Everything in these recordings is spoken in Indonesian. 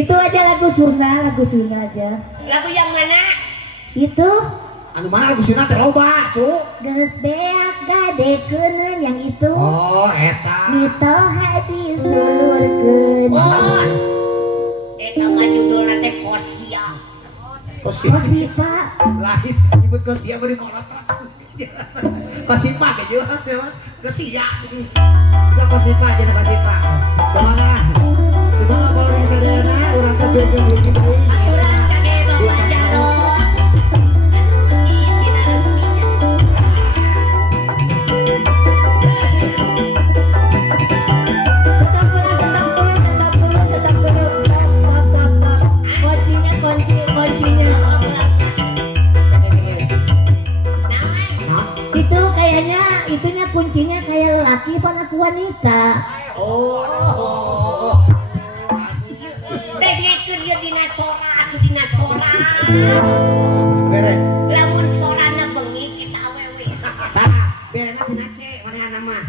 Itu aja lagu Sunda aja. Lagu yang mana? Itu Anu mana lagu Sunda teh loba, Cuk. geus beak gadekeuneun yang itu. Oh, eta. Mito hati sulurkeun. Oh. Eta mah judulna teh Kosia. Kosipa. Lain nyebut Kosia beri kolot. Kosipa ke juga siapa? Kosia. Bisa Kosipa aja Kosipa. Semangat. Semoga kalau di sadayana urang teh bieu bieu deui. Aturan kage Bapak Jarot. Izin resminya. Stop dulu. Kuncinya. Itu kayaknya itunya kuncinya kayak lelaki apa anak wanita. Oh. Teh ngekeun ieu dina sora atuh dina sora. Bere. Lamun sorana bengi kita awewe. Tah, berena tina C manehna mah.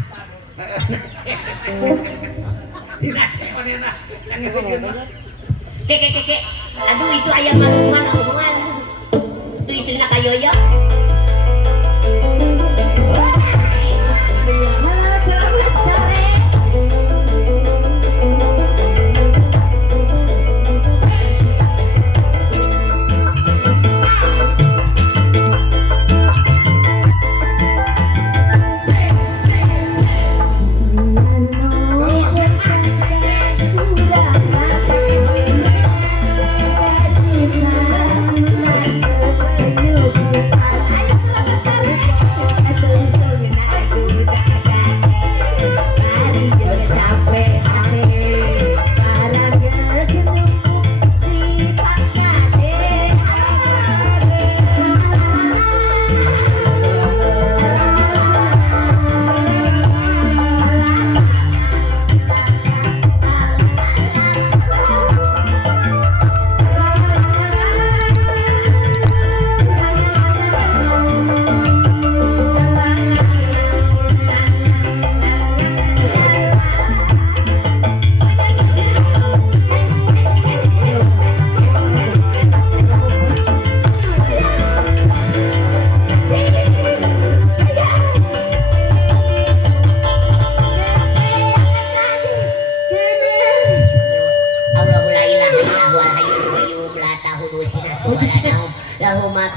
Tina C manehna. Canggih beungeun mah. Keke. Aduh itu ayam maluman omongan. Itu istrina kayoyo. Selamat sore.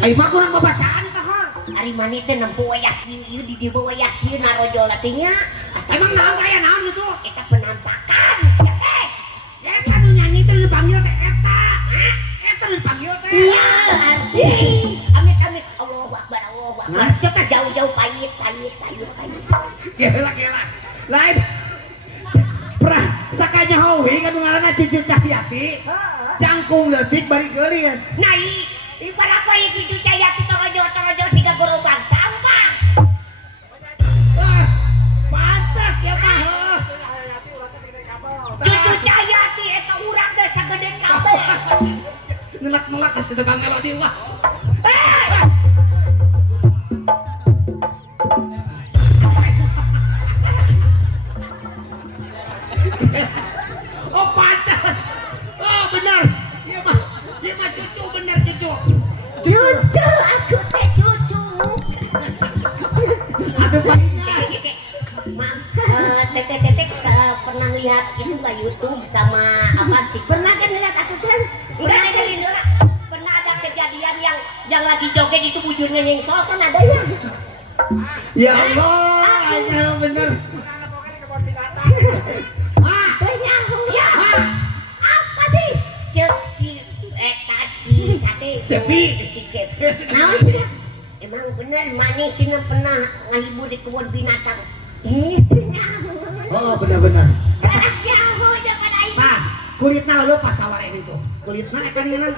Ayo mah kurang babacaan tah. Ari mani teh nempo wayak ieu di dieu wayak ieu narojol teh nya. Emang naon kaya naon gitu? Eta penampakan sia teh. Eta nu nyanyi teh dipanggil teh eta. Eta nu dipanggil teh. Iya, arti. Amit Allahu Akbar. Ngasih Teh jauh-jauh payit. Gela. Lain. Pernah sakanya howi kan ngaranna Cucu Cahyati. Cangkung leutik bari geulis. Nai, ibarat koe Cucu Cahyati torojo siga gerobak sampah. Wah, pantas ya mah. Cucu Cahyati eta urang geus sagede kabeh. Ngelak geus teu kang melodi wah. Oh pantas. Oh benar. Iya mah cucu benar cucu. Cucu aku teh cucu. Aduh bayinya. Maaf, Teteh pernah lihat ini nggak YouTube sama apa? Pernah kan lihat aku kan? Enggak ada ini lah. Pernah ada kejadian yang lagi joget itu bujurnya nyengsol kan ada ya? Ya Allah, aja bener. Ya. Apa sih? Cek si sate. Sepi. Si Cep. Naon sih? Emang bener manis cina pernah ngahibur di kebun binatang. Oh benar-benar. Jauh aja pada itu. Nah, kulitnya lalu pas saware itu. Kulitnya kan ini.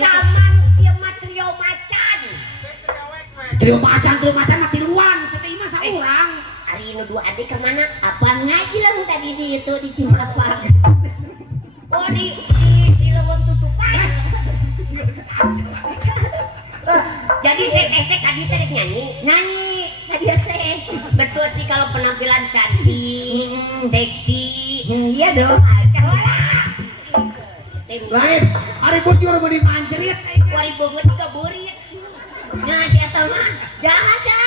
Taman kieu mah trio macan. Trio macan mati luan. Sateu mah saurang. Ari nu dua adik ke mana? Apa ngaji lah tadi di itu di Cimapak. Oh di leuweung tutupan. Jadi teh tadi teh nyanyi tadi teh. Betul sih kalau penampilan cantik, seksi. Iya dong. Lain, hari butiur mau dimancerit. Wari banget ke burit. Nah, si eta mah jahat ya.